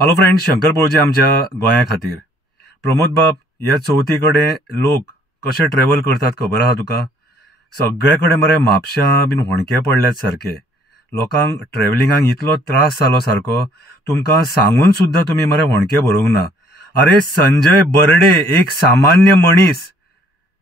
Hello friend, Shankar पळोवचे आमच्या गोंया खातीर. प्रमोद बाब, ह्या चवथी कडेन लोक कशे ट्रॅव्हल करतात खबर आहा तुका? सगळे कडेन मरे म्हापशां बीन होणके पडल्यात सारके. लोकांक ट्रॅव्हलिंगाक इतलो त्रास जालो सारको, तुमकां सांगून सुद्दां तुमी मरे होणके भरूंक ना. अरे संजय बर्डे, एक सामान्य मनीस,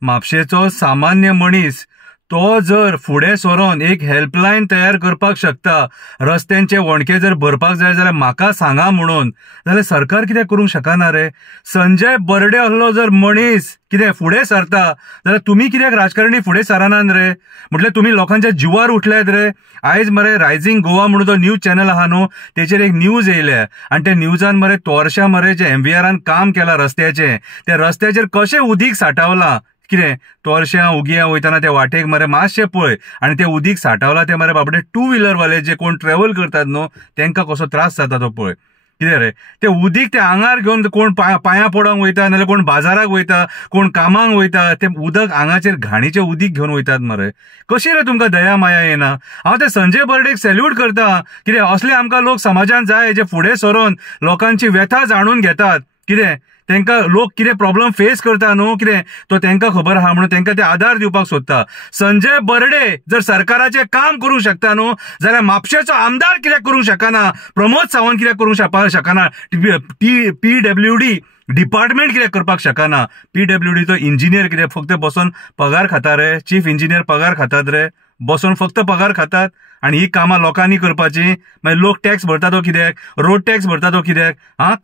म्हापशेचो सामान्य मनीस, तो जर फुडें सरोन एक हेल्पलायन तयार करपाक शकता, रस्त्यांचे होणके जर भरपाक जाय जाल्यार म्हाका सांगा म्हणून, जाल्यार सरकार कित्याक करूंक शकना रे? संजय बर्डे असलो जर मनीस कितें फुडें सरता जाल्यार तुमी कित्याक राजकारणी फुडें सरानात रे? म्हटल्यार तुमी लोकांच्या जिवार उठल्यात रे. आयज मरे रायझिंग गोवा म्हणून तो न्यूज चॅनल आहा न्हू, तेचेर एक न्यूज येयल्या आनी त्या न्यूजान मरे तोरशा मरे जे MVRन काम केलां रस्त्याचें, त्या रस्त्याचेर कशें उदीक सांठवलां. कितें तोरश्यां उगियां वयताना त्या वाटेक मरे मातशें पळय, आनी तें उदीक सांठवलां तें मरे बाबडे 2 व्हिलरवाले जे कोण ट्रॅव्हल करतात न्हू, तांकां कसो त्रास जाता तो पळय. कितें रे, तें उदीक ते आंगार घेवन कोण पांयां पडोंक वयता, नाल्यार कोण बाजाराक वयता, कोण कामाक वयता, तें उदक आंगाचेर घाणीचें उदीक घेवन वयतात मरे. कशी रे तुमकां दया माया येना? हांव ते संजय बर्डेक सॅल्यूट करता. कितें असले आमकां लोक समाजान जाय जे फुडें सरोन लोकांची व्यथा जाणून घेतात. कितें तांकां लोक कितें प्रॉब्लेम फेस करता न्हू, कितें तो तांकां खबर आहा म्हणून तांकां ते आदार दिवपाक सोदता. संजय बर्डे जर सरकाराचें काम करूंक शकता न्हू, जाल्यार म्हापशेचो आमदार कित्याक करूंक शकना? प्रमोद सावंत कित्याक करूंक शकना? PWD डिपार्टमेंट कित्याक करपाक शकना? PWD तो इंजिनियर कितें फक्त बसून पगार खाता रे? चीफ इंजिनियर पगार खातात रे? बसून फक्त पगार खातात आनी ही कामां लोकांनी करपाची. मागीर लोक टॅक्स भरता तो कित्याक? रोड टॅक्स भरता तो कित्याक?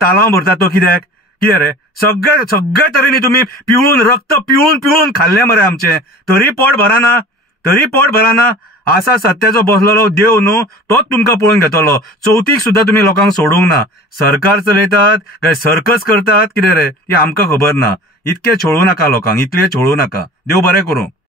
तालांव भरता तो कित्याक? कितें रे, सगळे तरेनी तुम्ही पिळून रक्त पिळून खाल्ले मरे आमचे, तरी पोट भराना. आसा सत्याचो बसलेलो देव न्हू, तोच तुमकां पळोवन घेतलो. चवथीक सुद्दां तुम्ही लोकांक सोडूंक ना. सरकार चलयतात काय सर्कस करतात, कितें रे ती आमकां खबर ना. इतके छळू नाका लोकांक, इतले छळू नाका. देव बरें करूं.